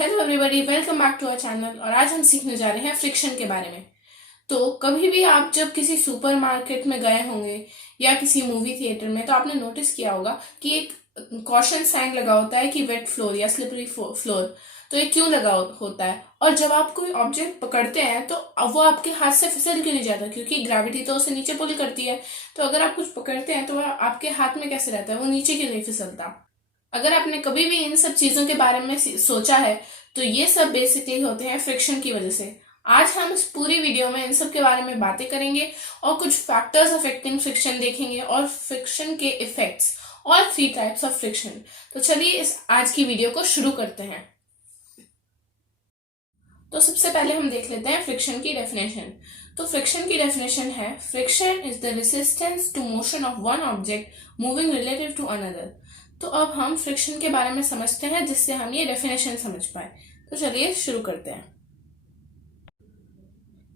Hello everybody, welcome back to our channel. और आज हम सीखने जा रहे हैं फ्रिक्शन के बारे में। तो कभी भी आप जब किसी सुपरमार्केट में गए होंगे या किसी मूवी थिएटर में, तो आपने नोटिस किया होगा कि एक कॉशन साइन लगा होता है कि वेट फ्लोर या स्लिपरी फ्लोर। तो ये क्यों लगा होता है? और जब आप कोई ऑब्जेक्ट पकड़ते हैं तो वो आपके हाथ से फिसल क्यों नहीं जाता? क्योंकि ग्रेविटी तो उसे नीचे पुल करती है। तो अगर आप कुछ पकड़ते हैं तो वह आपके हाथ में कैसे रहता है? वो नीचे क्यों नहीं फिसलता? अगर आपने कभी भी इन सब चीजों के बारे में सोचा है तो ये सब बेसिकली होते हैं फ्रिक्शन की वजह से। आज हम इस पूरी वीडियो में इन सब के बारे में बातें करेंगे और कुछ फैक्टर्स अफेक्टिंग फ्रिक्शन देखेंगे और फ्रिक्शन के इफेक्ट्स और 3 टाइप्स ऑफ फ्रिक्शन। तो चलिए इस आज की वीडियो को शुरू करते हैं। तो सबसे पहले हम देख लेते हैं फ्रिक्शन की डेफिनेशन। तो फ्रिक्शन की डेफिनेशन है, friction is the resistance to motion of one object moving relative to another. तो अब हम फ्रिक्शन के बारे में समझते हैं जिससे हम ये डेफिनेशन समझ पाए। तो चलिए शुरू करते हैं।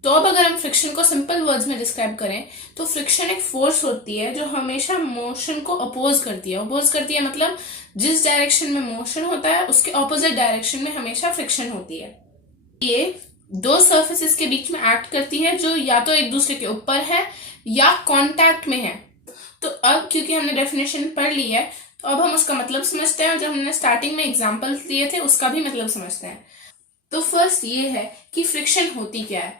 तो अब अगर हम फ्रिक्शन को सिंपल वर्ड्स में डिस्क्राइब करें तो फ्रिक्शन एक फोर्स होती है जो हमेशा मोशन को अपोज करती है। अपोज करती है मतलब जिस डायरेक्शन में मोशन होता है उसके ऑपोजिट डायरेक्शन में हमेशा फ्रिक्शन होती है। ये दो सर्फेसेस के बीच में एक्ट करती है जो या तो एक दूसरे के ऊपर है या कांटेक्ट में है। तो अब क्योंकि हमने डेफिनेशन पढ़ ली है तो अब हम उसका मतलब समझते हैं और जो हमने स्टार्टिंग में एग्जांपल दिए थे उसका भी मतलब समझते हैं। तो फर्स्ट ये है कि फ्रिक्शन होती क्या है।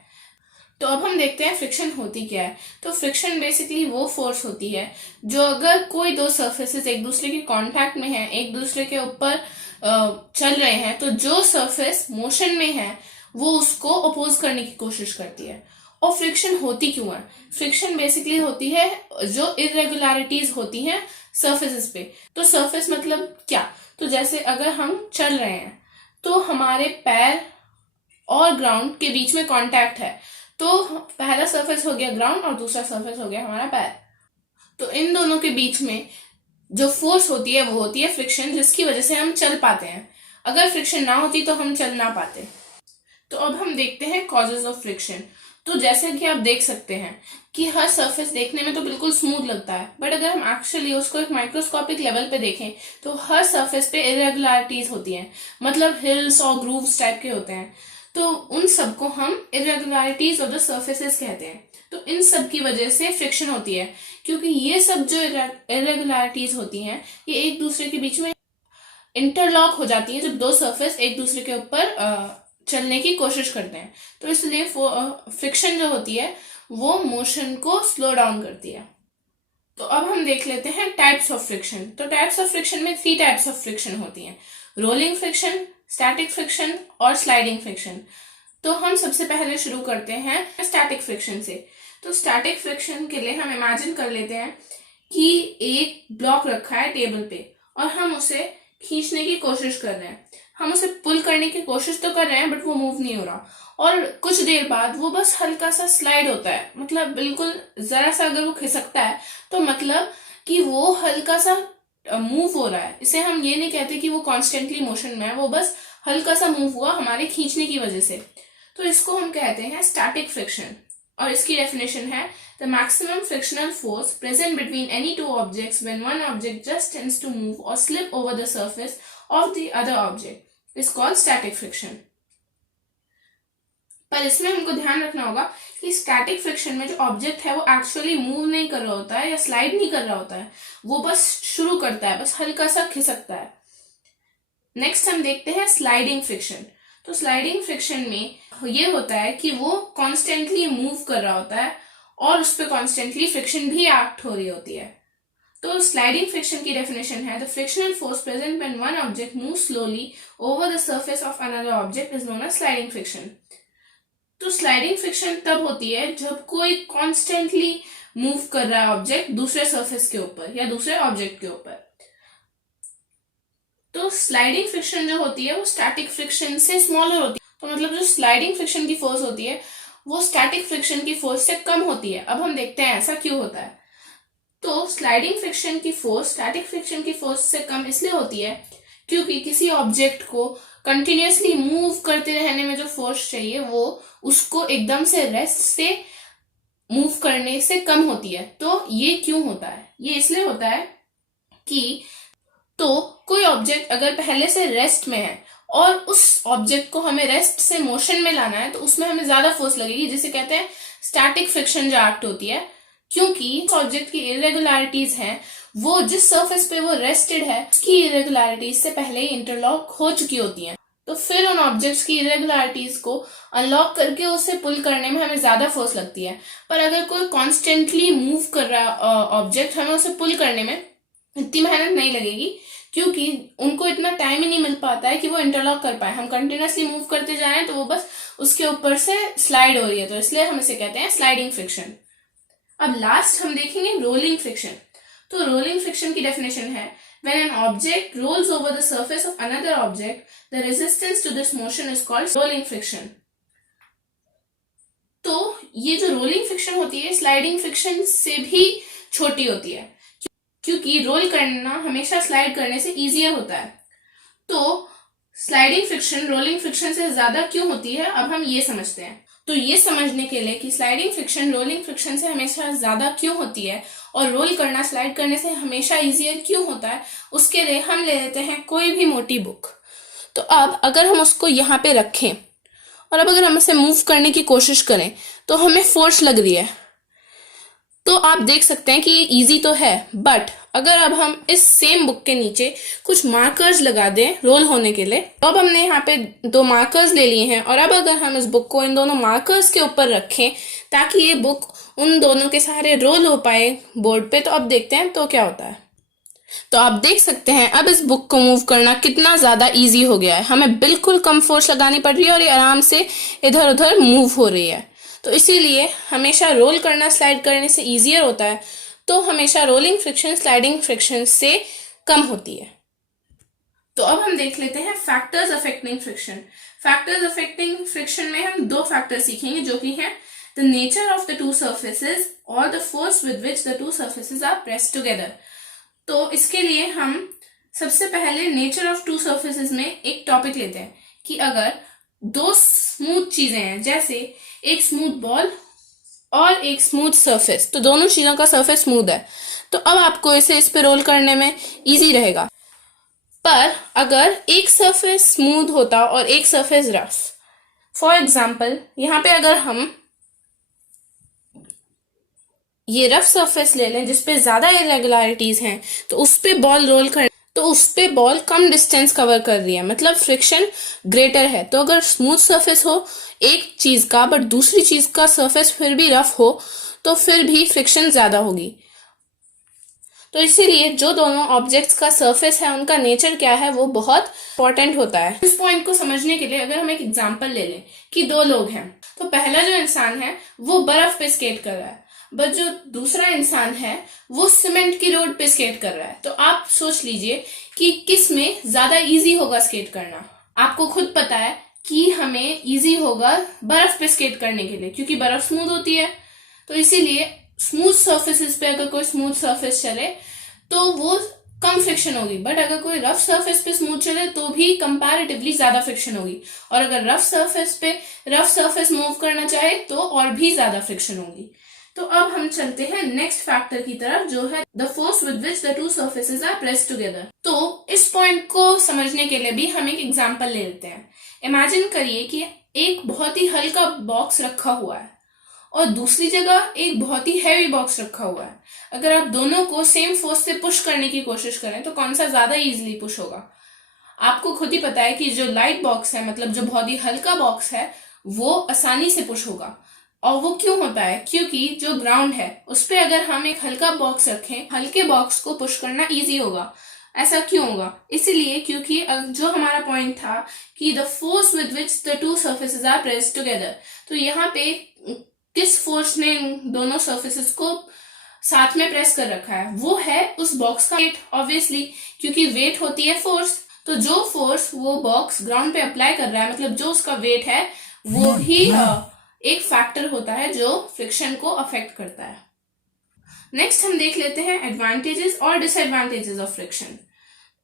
तो अब हम देखते हैं फ्रिक्शन होती क्या है। तो फ्रिक्शन बेसिकली वो फोर्स होती है जो अगर कोई दो सर्फेसेस एक दूसरे के कांटेक्ट में है, एक दूसरे के ऊपर चल रहे हैं, तो जो सर्फेस मोशन में है वो उसको अपोज करने की कोशिश करती है। और फ्रिक्शन होती क्यों है? फ्रिक्शन बेसिकली होती है जो इरेगुलरिटीज होती हैं सर्फेसेस पे। तो सर्फेस मतलब क्या? तो जैसे अगर हम चल रहे हैं तो हमारे पैर और ग्राउंड के बीच में कांटेक्ट है, तो पहला सरफेस हो गया ग्राउंड और दूसरा सरफेस हो गया हमारा पैर। तो इन दोनों के बीच में जो फोर्स होती है वो होती है फ्रिक्शन, जिसकी वजह से हम चल पाते हैं। अगर फ्रिक्शन ना होती तो हम चल ना पाते। तो अब हम देखते हैं कॉजेज ऑफ फ्रिक्शन। तो जैसे कि आप देख सकते हैं कि हर सरफेस देखने में तो बिल्कुल स्मूथ लगता है, बट अगर हम एक्चुअली उसको एक माइक्रोस्कोपिक लेवल पे देखें तो हर सरफेस पे इरेगुलरिटीज होती हैं, मतलब हिल्स और ग्रूव्स टाइप के होते हैं। तो उन सबको हम इरेगुलरिटीज ऑफ द सर्फेसेस कहते हैं। तो इन सब की वजह से फ्रिक्शन होती है, क्योंकि ये सब जो इरेगुलरिटीज होती हैं ये एक दूसरे के बीच में इंटरलॉक हो जाती है जब दो सरफेस एक दूसरे के ऊपर चलने की कोशिश करते हैं। तो इसलिए फ्रिक्शन जो होती है वो मोशन को स्लो डाउन करती है। तो अब हम देख लेते हैं टाइप्स ऑफ फ्रिक्शन। तो टाइप्स ऑफ फ्रिक्शन में 3 टाइप्स ऑफ फ्रिक्शन होती हैं, रोलिंग फ्रिक्शन, स्टैटिक फ्रिक्शन और स्लाइडिंग फ्रिक्शन। तो हम सबसे पहले शुरू करते हैं स्टैटिक फ्रिक्शन से। तो स्टैटिक फ्रिक्शन के लिए हम इमेजिन कर लेते हैं कि एक ब्लॉक रखा है टेबल पे और हम उसे खींचने की कोशिश कर रहे हैं। हम उसे पुल करने की कोशिश तो कर रहे हैं बट वो मूव नहीं हो रहा, और कुछ देर बाद वो बस हल्का सा स्लाइड होता है, मतलब बिल्कुल जरा सा अगर वो खिसकता है तो मतलब कि वो हल्का सा मूव हो रहा है। इसे हम ये नहीं कहते कि वो कॉन्स्टेंटली मोशन में है, वो बस हल्का सा मूव हुआ हमारे खींचने की वजह से। तो इसको हम कहते हैं स्टैटिक फ्रिक्शन। और इसकी डेफिनेशन है, the maximum frictional force present between any two objects when one object just tends to move और slip over the surface of the other object is called static friction. पर इसमें हमको ध्यान रखना होगा कि स्टैटिक फ्रिक्शन में जो ऑब्जेक्ट है वो एक्चुअली मूव नहीं कर रहा होता है या स्लाइड नहीं कर रहा होता है, वो बस शुरू करता है, बस हल्का सा खिसकता है। नेक्स्ट हम देखते हैं स्लाइडिंग फ्रिक्शन। तो स्लाइडिंग फ्रिक्शन में ये होता है कि वो कॉन्स्टेंटली मूव कर रहा होता है और उस पर कॉन्स्टेंटली फ्रिक्शन भी एक्ट हो रही होती है। तो स्लाइडिंग फ्रिक्शन की डेफिनेशन है, the frictional force present when one object move slowly over the surface of another object is known as sliding friction. तो स्लाइडिंग फ्रिक्शन तब होती है जब कोई कॉन्स्टेंटली मूव कर रहा है ऑब्जेक्ट दूसरे सरफेस के ऊपर या दूसरे ऑब्जेक्ट के ऊपर। तो स्लाइडिंग फ्रिक्शन जो होती है वो स्टैटिक फ्रिक्शन से स्मॉलर होती है। तो मतलब जो स्लाइडिंग फ्रिक्शन की फोर्स होती है वो स्टैटिक फ्रिक्शन की फोर्स से कम होती है। अब हम देखते हैं ऐसा क्यों होता है। तो स्लाइडिंग फ्रिक्शन की फोर्स स्टैटिक फ्रिक्शन की फोर्स से कम इसलिए होती है क्योंकि किसी ऑब्जेक्ट को कंटिन्यूअसली मूव करते रहने में जो फोर्स चाहिए वो उसको एकदम से रेस्ट से मूव करने से कम होती है। तो ये क्यों होता है? ये इसलिए होता है कि तो कोई ऑब्जेक्ट अगर पहले से रेस्ट में है और उस ऑब्जेक्ट को हमें रेस्ट से मोशन में लाना है, तो उसमें हमें ज्यादा फोर्स लगेगी, जिसे कहते हैं स्टैटिक फ्रिक्शन जो एक्ट होती है। क्योंकि उस ऑब्जेक्ट की इरेगुलरिटीज हैं, वो जिस सरफेस पे वो रेस्टेड है उसकी इरेगुलरिटीज से पहले ही इंटरलॉक हो चुकी होती हैं। तो फिर उन ऑब्जेक्ट्स की इरेगुलरिटीज को अनलॉक करके उसे पुल करने में हमें ज्यादा फोर्स लगती है। पर अगर कोई कॉन्स्टेंटली मूव कर रहा ऑब्जेक्ट, हमें उसे पुल करने में इतनी मेहनत नहीं लगेगी, क्योंकि उनको इतना टाइम ही नहीं मिल पाता है कि वो इंटरलॉक कर पाए। हम कंटिन्यूसली मूव करते जा रहे हैं तो वो बस उसके ऊपर से स्लाइड हो रही है, तो इसलिए हम इसे कहते हैं स्लाइडिंग फ्रिक्शन। अब लास्ट हम देखेंगे रोलिंग फ्रिक्शन। तो रोलिंग फ्रिक्शन की डेफिनेशन है, when an object rolls over the surface of another object, the resistance to this motion is called rolling friction. तो ये जो रोलिंग फ्रिक्शन होती है स्लाइडिंग फ्रिक्शन से भी छोटी होती है, क्योंकि रोल करना हमेशा स्लाइड करने से इजियर होता है। तो स्लाइडिंग फ्रिक्शन रोलिंग फ्रिक्शन से ज्यादा क्यों होती है, अब हम ये समझते हैं। तो ये समझने के लिए कि स्लाइडिंग फ्रिक्शन रोलिंग फ्रिक्शन से हमेशा ज्यादा क्यों होती है और रोल करना स्लाइड करने से हमेशा इजियर क्यों होता है, उसके लिए हम ले लेते हैं कोई भी मोटी बुक। तो अब अगर हम उसको यहाँ पे रखें और अब अगर हम इसे मूव करने की कोशिश करें तो हमें फोर्स लग रही है, तो आप देख सकते हैं कि ये इजी तो है, बट अगर अब हम इस सेम बुक के नीचे कुछ मार्कर्स लगा दें रोल होने के लिए, तो अब हमने यहाँ पे 2 मार्कर्स ले लिए हैं, और अब अगर हम इस बुक को इन दोनों मार्कर्स के ऊपर रखें ताकि ये बुक उन दोनों के सहारे रोल हो पाए बोर्ड पे, तो अब देखते हैं तो क्या होता है। तो आप देख सकते हैं अब इस बुक को मूव करना कितना ज्यादा इजी हो गया है। हमें बिल्कुल कम फोर्स लगानी पड़ रही है और ये आराम से इधर उधर मूव हो रही है। तो इसीलिए हमेशा रोल करना स्लाइड करने से इजियर होता है, तो हमेशा रोलिंग फ्रिक्शन स्लाइडिंग फ्रिक्शन से कम होती है। तो अब हम देख लेते हैं factors affecting friction. Factors affecting friction में हम 2 फैक्टर सीखेंगे, जो कि हैं the nature of the 2 surfaces और the force with which the 2 surfaces are pressed together. तो इसके लिए हम सबसे पहले नेचर ऑफ 2 सर्फेसेस में एक टॉपिक लेते हैं कि अगर 2 स्मूथ चीजें हैं, जैसे एक स्मूथ बॉल और एक स्मूथ सरफेस, तो दोनों चीजों का सरफेस स्मूथ है, तो अब आपको इस पे रोल करने में इजी रहेगा। पर अगर एक सरफेस स्मूथ होता और एक सरफेस रफ, फॉर एग्जाम्पल यहाँ पे अगर हम ये रफ सरफेस ले लें जिसपे ज्यादा इरेगुलरिटीज हैं, तो उस पे बॉल रोल कर, तो उस पे बॉल कम डिस्टेंस कवर कर रही है, मतलब फ्रिक्शन ग्रेटर है। तो अगर स्मूथ सरफेस हो एक चीज का बट दूसरी चीज का सरफेस फिर भी रफ हो, तो फिर भी फ्रिक्शन ज्यादा होगी। तो इसीलिए जो दोनों ऑब्जेक्ट्स का सरफेस है उनका नेचर क्या है वो बहुत इंपॉर्टेंट होता है। इस पॉइंट को समझने के लिए अगर हम एक एग्जांपल ले लें कि 2 लोग हैं, तो पहला जो इंसान है वो बर्फ पे स्केट कर रहा है, बट जो दूसरा इंसान है वो सीमेंट की रोड पे स्केट कर रहा है। तो आप सोच लीजिए कि किस में ज्यादा इजी होगा स्केट करना। आपको खुद पता है कि हमें इजी होगा बर्फ पे स्केट करने के लिए, क्योंकि बर्फ स्मूथ होती है। तो इसीलिए स्मूथ सर्फेसिस पे अगर कोई स्मूथ सर्फेस चले तो वो कम फ्रिक्शन होगी, बट अगर कोई रफ सरफेस पे स्मूथ चले तो भी कंपैरेटिवली ज्यादा फ्रिक्शन होगी, और अगर रफ सरफेस पे रफ सरफेस मूव करना चाहे तो और भी ज्यादा फ्रिक्शन होगी। तो अब हम चलते हैं नेक्स्ट फैक्टर की तरफ, जो है the force with which the 2 surfaces are pressed together. तो इस पॉइंट को समझने के लिए भी हम एक एग्जांपल ले लेते हैं। इमेजिन करिए कि एक बहुत ही हल्का बॉक्स रखा हुआ है और दूसरी जगह एक बहुत ही हैवी बॉक्स रखा हुआ है। अगर आप दोनों को सेम फोर्स से पुश करने की कोशिश करें तो कौन सा ज्यादा इजीली पुश होगा? आपको खुद ही पता है कि जो लाइट बॉक्स है, मतलब जो बहुत ही हल्का बॉक्स है, वो आसानी से पुश होगा। और वो क्यों होता है? क्योंकि जो ग्राउंड है उस पे अगर हम एक हल्का बॉक्स रखें, हल्के बॉक्स को पुश करना इजी होगा। ऐसा क्यों होगा? इसीलिए क्योंकि जो हमारा पॉइंट था कि the force with which the 2 surfaces are pressed together, तो यहाँ पे किस फोर्स ने दोनों सर्फेसेस को साथ में प्रेस कर रखा है? वो है उस बॉक्स का वेट, ऑब्वियसली, क्योंकि वेट होती है फोर्स। तो जो फोर्स वो बॉक्स ग्राउंड पे अप्लाई कर रहा है, मतलब जो उसका वेट है, वो ही एक फैक्टर होता है जो फ्रिक्शन को अफेक्ट करता है। नेक्स्ट हम देख लेते हैं एडवांटेजेस और डिसएडवांटेजेस ऑफ फ्रिक्शन।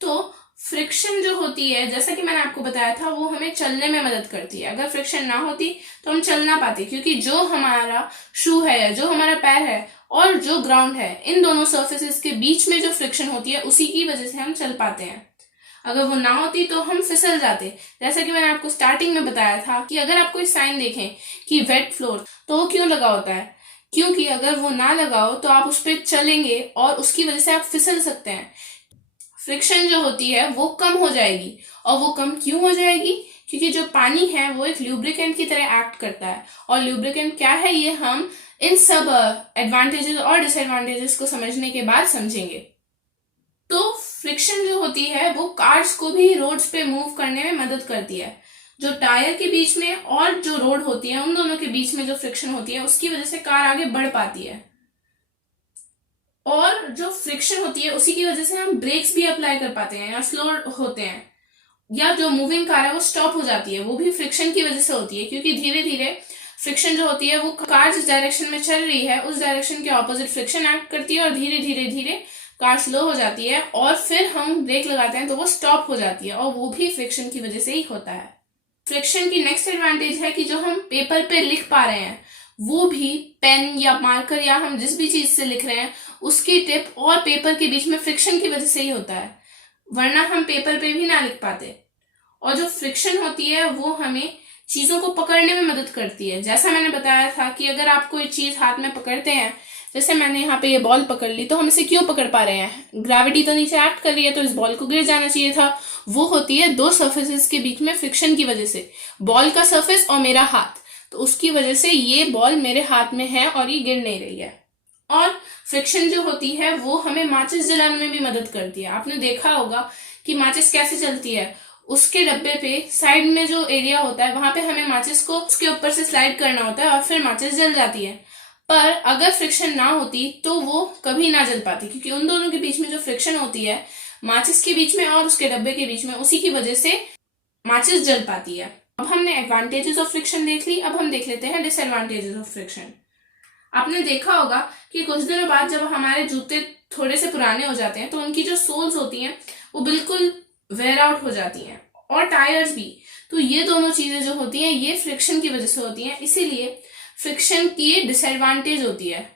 तो फ्रिक्शन जो होती है, जैसा कि मैंने आपको बताया था, वो हमें चलने में मदद करती है। अगर फ्रिक्शन ना होती तो हम चल ना पाते, क्योंकि जो हमारा शू है, जो हमारा पैर है और जो ग्राउंड है, इन दोनों सर्फेसेस के बीच में जो फ्रिक्शन होती है उसी की वजह से हम चल पाते हैं। अगर वो ना होती तो हम फिसल जाते। जैसा कि मैंने आपको स्टार्टिंग में बताया था कि अगर आप कोई साइन देखें कि वेट फ्लोर, तो वो क्यों लगा होता है? क्योंकि अगर वो ना लगाओ तो आप उस पर चलेंगे और उसकी वजह से आप फिसल सकते हैं। फ्रिक्शन जो होती है वो कम हो जाएगी। और वो कम क्यों हो जाएगी? क्योंकि जो पानी है वो एक ल्यूब्रिकेंट की तरह एक्ट करता है। और ल्यूब्रिकेंट क्या है ये हम इन सब एडवांटेजेस और डिसएडवांटेजेस को समझने के बाद समझेंगे। तो फ्रिक्शन जो होती है वो कार्स को भी रोड्स पे मूव करने में मदद करती है। जो टायर के बीच में और जो रोड होती है उन दोनों के बीच में जो फ्रिक्शन होती है उसकी वजह से कार आगे बढ़ पाती है। और जो फ्रिक्शन होती है उसी की वजह से हम ब्रेक्स भी अप्लाई कर पाते हैं या स्लो होते हैं, या जो मूविंग कार है वो स्टॉप हो जाती है, वो भी फ्रिक्शन की वजह से होती है। क्योंकि धीरे धीरे फ्रिक्शन जो होती है वो कार जिस डायरेक्शन में चल रही है उस डायरेक्शन के ऑपोजिट फ्रिक्शन एक्ट करती है और धीरे धीरे धीरे कार स्लो हो जाती है और फिर हम ब्रेक लगाते हैं तो वो स्टॉप हो जाती है, और वो भी फ्रिक्शन की वजह से ही होता है। फ्रिक्शन की नेक्स्ट एडवांटेज है कि जो हम पेपर पे लिख पा रहे हैं वो भी पेन या मार्कर या हम जिस भी चीज से लिख रहे हैं उसकी टिप और पेपर के बीच में फ्रिक्शन की वजह से ही होता है, वरना हम पेपर पे भी ना लिख पाते। और जो फ्रिक्शन होती है वो हमें चीजों को पकड़ने में मदद करती है। जैसा मैंने बताया था कि अगर आप कोई चीज हाथ में पकड़ते हैं, जैसे मैंने यहाँ पे ये बॉल पकड़ ली, तो हम इसे क्यों पकड़ पा रहे हैं? ग्रेविटी तो नीचे एक्ट कर रही है तो इस बॉल को गिर जाना चाहिए था। वो होती है दो सर्फेसिस के बीच में फ्रिक्शन की वजह से, बॉल का सर्फेस और मेरा हाथ, तो उसकी वजह से ये बॉल मेरे हाथ में है और ये गिर नहीं रही है। और फ्रिक्शन जो होती है वो हमें माचिस जलाने में भी मदद करती है। आपने देखा होगा कि माचिस कैसे चलती है, उसके डब्बे पे साइड में जो एरिया होता है वहां पे हमें माचिस को उसके ऊपर से स्लाइड करना होता है और फिर माचिस जल जाती है। पर अगर फ्रिक्शन ना होती तो वो कभी ना जल पाती, क्योंकि उन दोनों के बीच में जो फ्रिक्शन होती है माचिस के बीच में और उसके डब्बे के बीच में, उसी की वजह से माचिस जल पाती है। अब हमने एडवांटेजेस ऑफ फ्रिक्शन देख ली, अब हम देख लेते हैं डिसएडवांटेजेस ऑफ फ्रिक्शन। आपने देखा होगा कि कुछ दिनों बाद जब हमारे जूते थोड़े से पुराने हो जाते हैं तो उनकी जो सोल्स होती हैं वो बिल्कुल वेयर आउट हो जाती हैं, और टायर्स भी। तो ये दोनों चीजें जो होती हैं ये फ्रिक्शन की वजह से होती हैं, इसीलिए फ्रिक्शन की डिसएडवांटेज होती है।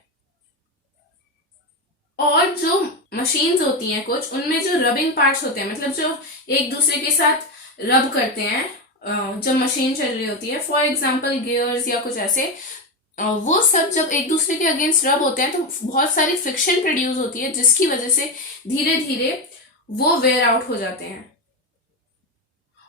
और जो मशीन्स होती हैं कुछ, उनमें जो रबिंग पार्ट्स होते हैं, मतलब जो एक दूसरे के साथ रब करते हैं जब मशीन चल रही होती है, फॉर एग्जाम्पल गियर्स या कुछ ऐसे, वो सब जब एक दूसरे के अगेंस्ट रब होते हैं तो बहुत सारी फ्रिक्शन प्रोड्यूस होती है, जिसकी वजह से धीरे धीरे वो वेयर आउट हो जाते हैं।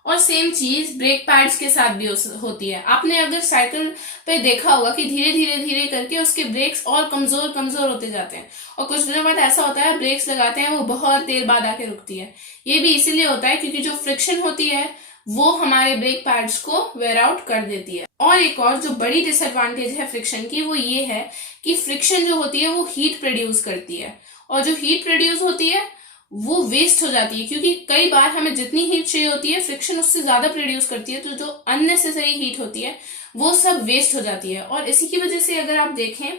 और सेम चीज ब्रेक पैड्स के साथ भी होती है। आपने अगर साइकिल पे देखा होगा कि धीरे धीरे धीरे करके उसके ब्रेक्स और कमजोर कमजोर होते जाते हैं, और कुछ दिनों बाद ऐसा होता है ब्रेक्स लगाते हैं वो बहुत देर बाद आके रुकती है। ये भी इसीलिए होता है क्योंकि जो फ्रिक्शन होती है वो हमारे ब्रेक पैड्स को वेयर आउट कर देती है। और एक और जो बड़ी डिसएडवांटेज है फ्रिक्शन की वो ये है कि फ्रिक्शन जो होती है वो हीट प्रोड्यूस करती है, और जो हीट प्रोड्यूस होती है वो वेस्ट हो जाती है, क्योंकि कई बार हमें जितनी हीट चाहिए होती है फ्रिक्शन उससे ज्यादा प्रोड्यूस करती है, तो जो अननेसेसरी हीट होती है वो सब वेस्ट हो जाती है। और इसी की वजह से अगर आप देखें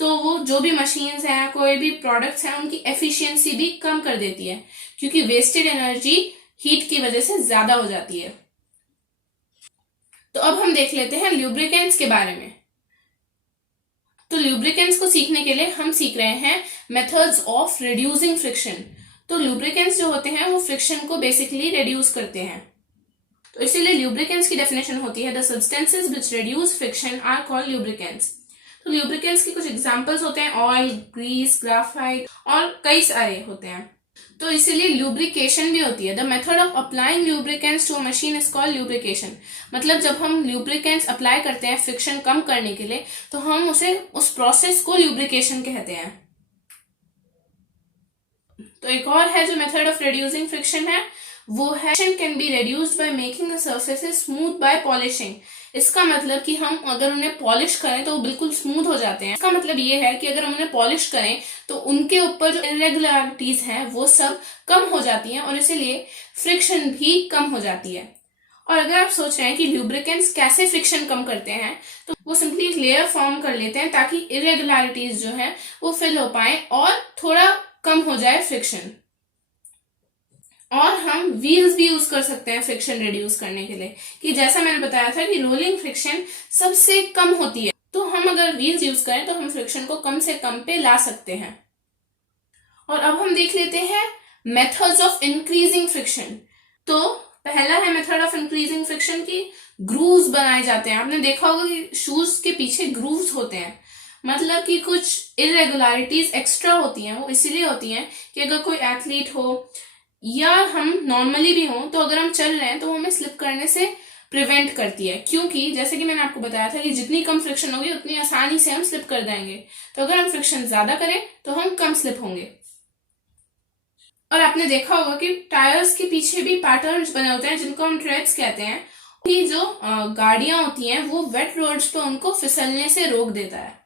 तो वो जो भी मशीन्स हैं, कोई भी प्रोडक्ट्स हैं, उनकी एफिशिएंसी भी कम कर देती है, क्योंकि वेस्टेड एनर्जी हीट की वजह से ज्यादा हो जाती है। तो अब हम देख लेते हैं ल्यूब्रिकेंट्स के बारे में। तो ल्यूब्रिकेंट्स को सीखने के लिए हम सीख रहे हैं मेथड्स ऑफ रिड्यूसिंग फ्रिक्शन। तो ल्यूब्रिकेंट्स जो होते हैं वो फ्रिक्शन को बेसिकली रिड्यूस करते हैं। तो इसीलिए ल्यूब्रिकेंट्स की डेफिनेशन होती है the substances which reduce friction are called lubricants. तो ल्यूब्रिकेंट्स की कुछ एग्जांपल्स होते हैं ऑयल, ग्रीस, ग्राफाइट और कई सारे होते हैं। तो इसीलिए ल्यूब्रिकेशन भी होती है। The method of applying lubricants to a machine is called lubrication. मतलब जब हम ल्यूब्रिकेंट्स अप्लाई करते हैं फ्रिक्शन कम करने के लिए तो हम उस प्रोसेस को ल्यूब्रिकेशन कहते हैं। तो एक और है जो मेथड ऑफ रिड्यूसिंग फ्रिक्शन है वो है can be reduced by making the surfaces smooth by polishing. इसका मतलब कि हम अगर उन्हें पॉलिश करें तो वो बिल्कुल स्मूथ हो जाते हैं। इसका मतलब ये है कि अगर हम उन्हें पॉलिश करें तो उनके ऊपर जो इरेगुलरिटीज हैं वो सब कम हो जाती हैं, और इसीलिए फ्रिक्शन भी कम हो जाती है। और अगर आप सोच रहे हैं कि ल्यूब्रिकेंट्स कैसे फ्रिक्शन कम करते हैं, तो वो सिंपली एक लेयर फॉर्म कर लेते हैं ताकि इरेगुलरिटीज जो है वो फिल हो पाए और थोड़ा कम हो जाए फ्रिक्शन। और हम व्हील्स भी यूज कर सकते हैं फ्रिक्शन रिड्यूस करने के लिए, कि जैसा मैंने बताया था कि रोलिंग फ्रिक्शन सबसे कम होती है, तो हम अगर व्हील्स यूज करें तो हम फ्रिक्शन को कम से कम पे ला सकते हैं। और अब हम देख लेते हैं मेथड्स ऑफ इंक्रीजिंग फ्रिक्शन। तो पहला है मेथड ऑफ इंक्रीजिंग फ्रिक्शन की ग्रूव्स बनाए जाते हैं। आपने देखा होगा कि शूज के पीछे ग्रूव्स होते हैं, मतलब कि कुछ इरेगुलरिटीज एक्स्ट्रा होती हैं। वो इसीलिए होती हैं कि अगर कोई एथलीट हो या हम नॉर्मली भी हो तो अगर हम चल रहे हैं तो हमें स्लिप करने से प्रिवेंट करती है, क्योंकि जैसे कि मैंने आपको बताया था कि जितनी कम फ्रिक्शन होगी उतनी आसानी से हम स्लिप कर जाएंगे। तो अगर हम फ्रिक्शन ज्यादा करें तो हम कम स्लिप होंगे। और आपने देखा होगा कि टायर्स के पीछे भी पैटर्न्स बने होते हैं जिनको हम ट्रेड्स कहते हैं। कि जो गाड़ियां होती हैं वो वेट रोड्स पे उनको फिसलने से रोक देता है।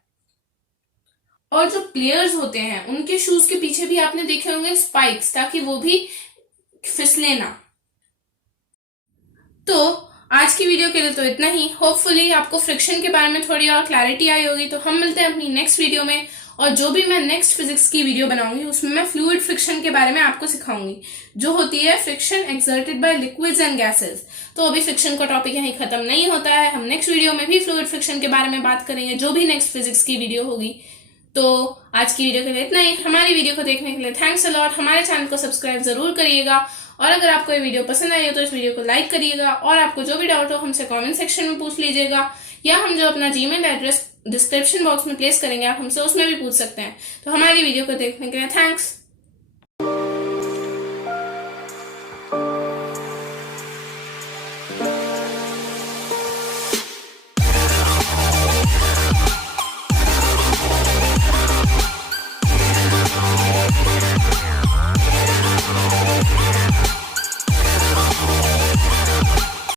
और जो प्लेयर्स होते हैं उनके शूज के पीछे भी आपने देखे होंगे स्पाइक्स, ताकि वो भी फिसले ना। तो आज की वीडियो के लिए तो इतना ही। होपफुली आपको फ्रिक्शन के बारे में थोड़ी और क्लैरिटी आई होगी। तो हम मिलते हैं अपनी नेक्स्ट वीडियो में, और जो भी मैं नेक्स्ट फिजिक्स की वीडियो बनाऊंगी उसमें मैं फ्लूइड फ्रिक्शन के बारे में आपको सिखाऊंगी, जो होती है friction exerted by liquids and gases. तो अभी फ्रिक्शन का टॉपिक यहीं खत्म नहीं होता है, हम नेक्स्ट वीडियो में भी फ्लूइड फ्रिक्शन के बारे में बात करेंगे, जो भी नेक्स्ट फिजिक्स की वीडियो होगी। तो आज की वीडियो के लिए इतना ही। हमारी वीडियो को देखने के लिए थैंक्स अ लॉट। हमारे चैनल को सब्सक्राइब जरूर करिएगा, और अगर आपको ये वीडियो पसंद आई हो तो इस वीडियो को लाइक करिएगा, और आपको जो भी डाउट हो हमसे कमेंट सेक्शन में पूछ लीजिएगा, या हम जो अपना जीमेल एड्रेस डिस्क्रिप्शन बॉक्स में प्लेस करेंगे आप हमसे उसमें भी पूछ सकते हैं। तो हमारी वीडियो को देखने के लिए थैंक्स।